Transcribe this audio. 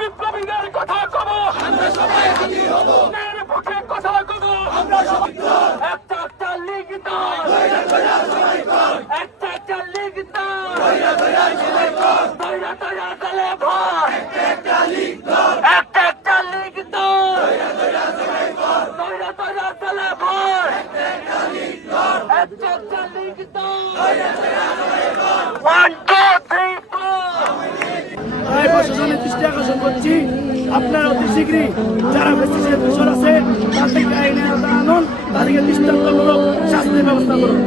বিপ্লবীদের কথা কব, আমরা সবাই হাজির হব, ন্যায়ের পক্ষে কথা কব, আমরা সবাই একটা একটা লিখিত একটা একটা লিখিত তৈরা তৈরা চলে ভয় একটা একটা লিখিত তৈরা তৈরা চলে ভয় একটা একটা লিখিত 1 2 3 4 প্রশাসনের দৃষ্টি আকর্ষণ করছি, আপনারা অতি শীঘ্রই যারা ফ্যাসিস্টের দোষর আছে তাদেরকে আইনে আওতায় আনুন, তাদেরকে দৃষ্টান্তমূলক শাস্তির ব্যবস্থা করুন।